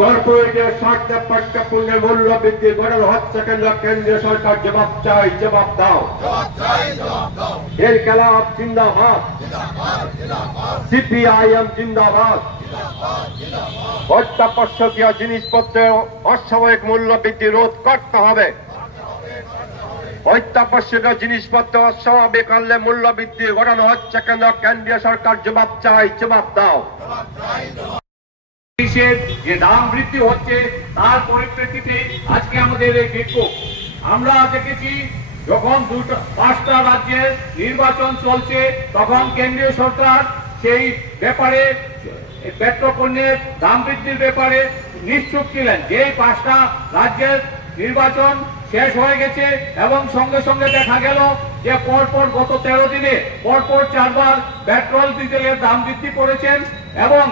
কর্পোরেটের স্বার্থে পণ্যের মূল্য বৃদ্ধি ঘটানো হচ্ছে কেন? কেন্দ্রীয় সরকার জবাব চাই, জবাব দাও। এর খেলাফ জিন্দাবাদ, সিপিআইএম জিন্দাবাদ। অত্যাবশ্যকীয় জিনিসপত্রের অস্বাভাবিক মূল্য বৃদ্ধি রোধ করতে হবে। অত্যাবশ্যকীয় জিনিসপত্র অস্বাভাবিক হারে মূল্য বৃদ্ধি ঘটানো হচ্ছে কেন? কেন্দ্রীয় সরকার জবাব চাই, জবাব দাও। যে দাম বৃদ্ধি হচ্ছে তার পরিপ্রেক্ষিতে আজকে আমাদের এই বিক্ষোভ। আমরা দেখেছি যখন 5টা রাজ্যের নির্বাচন চলছে তখন কেন্দ্রীয় সরকার সেই ব্যাপারে পেট্রোপণ্যের দাম বৃদ্ধির ব্যাপারে নিশ্চুপ ছিলেন। যে 5টা রাজ্যের নির্বাচন শেষ হয়ে গেছে এবং সঙ্গে সঙ্গে দেখা গেল যে পরপর গত 13 দিনে পরপর 4 বার পেট্রোল ডিজেলের দাম বৃদ্ধি করেছেন। এবং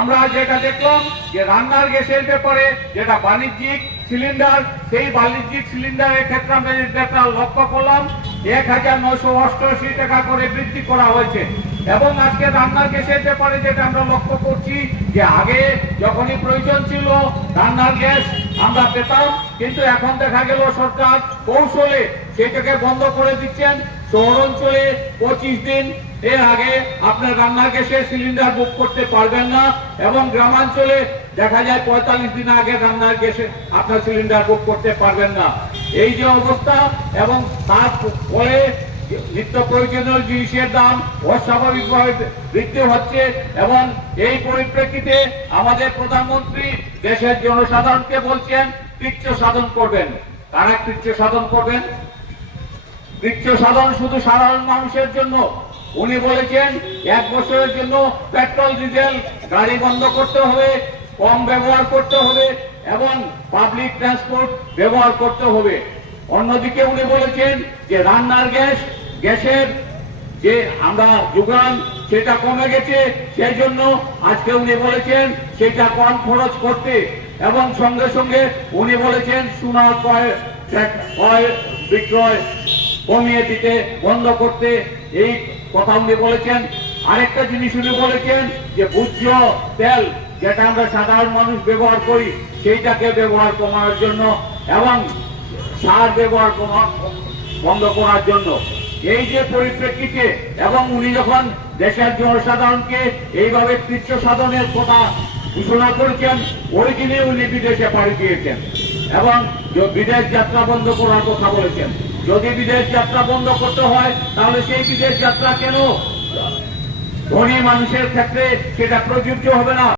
আমরা যেটা দেখলাম যে রান্নার গ্যাসের ব্যাপারে যেটা বাণিজ্যিক সিলিন্ডার, সেই বাণিজ্যিক সিলিন্ডারের ক্ষেত্রে আমরা যেটা লক্ষ্য করলাম 1988 টাকা করে বৃদ্ধি করা হয়েছে। এবং আজকে রান্নার গ্যাসের ব্যাপারে যেটা আমরা লক্ষ্য করছি যে আগে যখনই প্রয়োজন ছিল রান্নার গ্যাস আমরা পেতাম, কিন্তু এখন দেখা গেল সরকার কৌশলে সেটাকে বন্ধ করে দিচ্ছেন। শহরাঞ্চলে 25 দিন এর আগে আপনার রান্নার গ্যাসের সিলিন্ডার বুক করতে পারবেন না এবং গ্রামাঞ্চলে দেখা যায় 45 দিন আগে রান্নার গ্যাসে আপনার সিলিন্ডার বুক করতে পারবেন না। এই যে অবস্থা এবং তার ফলে নিত্য প্রয়োজনীয় জিনিসের দাম অস্বাভাবিকভাবে বৃদ্ধি হচ্ছে। এবং এই পরিপ্রেক্ষিতে আমাদের প্রধানমন্ত্রী দেশের জনসাধারণকে বলছেন কৃচ্ছ সাধন করবেন। কারা কৃচ্ছ সাধন করবেন? কৃচ্ছ সাধন শুধু সাধারণ মানুষের জন্য। উনি বলেছেন 1 বছরের জন্য পেট্রোল ডিজেল গাড়ি বন্ধ করতে হবে, কম ব্যবহার করতে হবে এবং পাবলিক ট্রান্সপোর্ট ব্যবহার করতে হবে। অন্যদিকে উনি বলেছেন যে রান্নার গ্যাসের যে আমরা যোগান সেটা কমে গেছে, সেই জন্য আজকে উনি বলেছেন সেটা কম খরচ করতে। এবং সঙ্গে সঙ্গে উনি বলেছেন সোনা ক্রয় বিক্রয় কমিয়ে দিতে, বন্ধ করতে, এই কথা উনি বলেছেন। আরেকটা জিনিস উনি বলেছেন যে ভোজ্য তেল যেটা আমরা সাধারণ মানুষ ব্যবহার করি সেইটাকে ব্যবহার কমানোর জন্য এবং সার ব্যবহার বন্ধ করার জন্য। এই যে পরিপ্রেক্ষিতে এবং উনি যখন দেশের জনসাধারণকে এইভাবে কৃচ্ছ সাধনের কথা ঘোষণা করেছেন, ওই দিনে উনি বিদেশে পাড়ি দিয়েছেন এবং বিদেশ যাত্রা বন্ধ করার কথা বলেছেন। যদি বিদেশ যাত্রা বন্ধ করতে হয় তাহলে সেই বিদেশ যাত্রা কেন ধনী মানুষের ক্ষেত্রে সেটা প্রযোজ্য হবে না?